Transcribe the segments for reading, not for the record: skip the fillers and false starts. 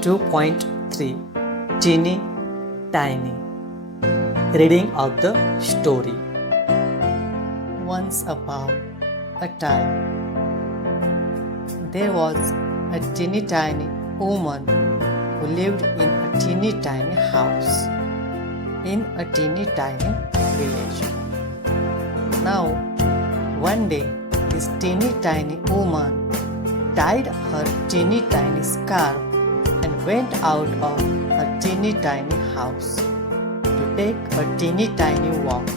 2.3 Teeny Tiny. Reading of the story. Once upon a time, there was a teeny tiny woman who lived in a teeny tiny house in a teeny tiny village. Now, one day, this teeny tiny woman tied her teeny tiny scarf and went out of her teeny tiny house to take a teeny tiny walk.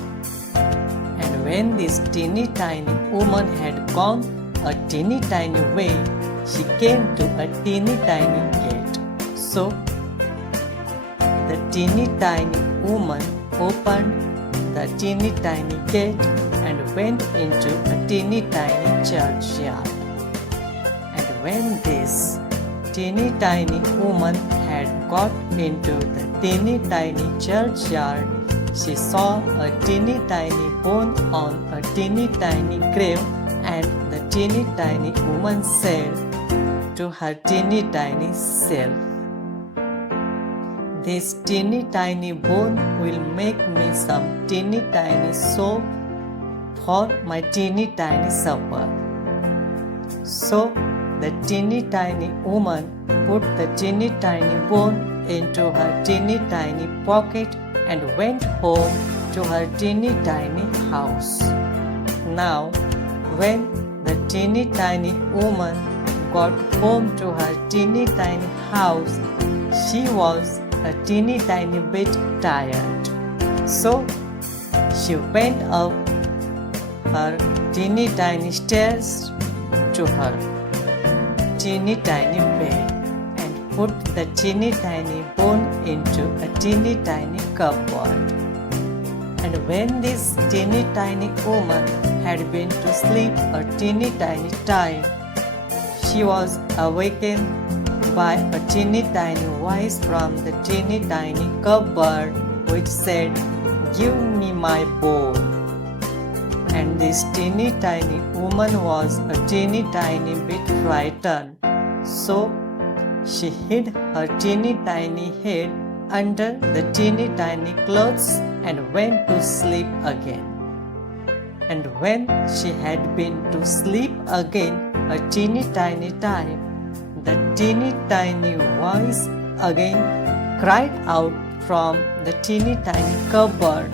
And when this teeny tiny woman had gone a teeny tiny way, she came to a teeny tiny gate. So, the teeny tiny woman opened the teeny tiny gate and went into a teeny tiny churchyard. And when this teeny tiny woman had got into the teeny tiny churchyard, she saw a teeny tiny bone on a teeny tiny grave, and the teeny tiny woman said to her teeny tiny self, "This teeny tiny bone will make me some teeny tiny soup for my teeny tiny supper." So the teeny tiny woman put the teeny tiny bone into her teeny tiny pocket and went home to her teeny tiny house. Now, when the teeny tiny woman got home to her teeny tiny house, she was a teeny tiny bit tired. So she went up her teeny tiny stairs to her teeny tiny bed and put the teeny tiny bone into a teeny tiny cupboard. And when this teeny tiny woman had been to sleep a teeny tiny time, she was awakened by a teeny tiny voice from the teeny tiny cupboard which said, "Give me my bone." And this teeny tiny woman was a teeny tiny bit frightened, so she hid her teeny tiny head under the teeny tiny clothes and went to sleep again. And when she had been to sleep again a teeny tiny time, the teeny tiny voice again cried out from the teeny tiny cupboard,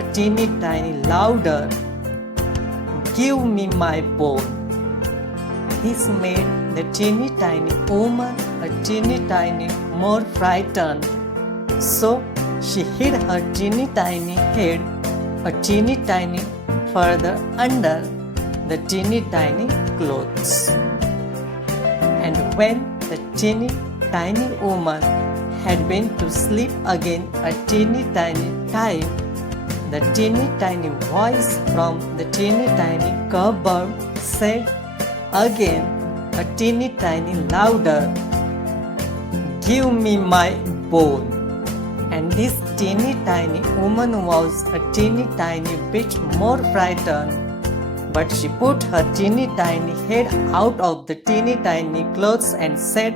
a teeny tiny louder, "Give me my bone." This made the teeny tiny woman a teeny tiny more frightened, so she hid her teeny tiny head a teeny tiny further under the teeny tiny clothes. And when the teeny tiny woman had been to sleep again a teeny tiny time, the teeny tiny voice from the teeny tiny cupboard said again a teeny tiny louder, "Give me my bone." And this teeny tiny woman was a teeny tiny bit more frightened, but she put her teeny tiny head out of the teeny tiny clothes and said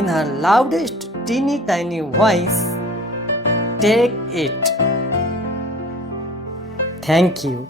in her loudest teeny tiny voice, "Take it." Thank you.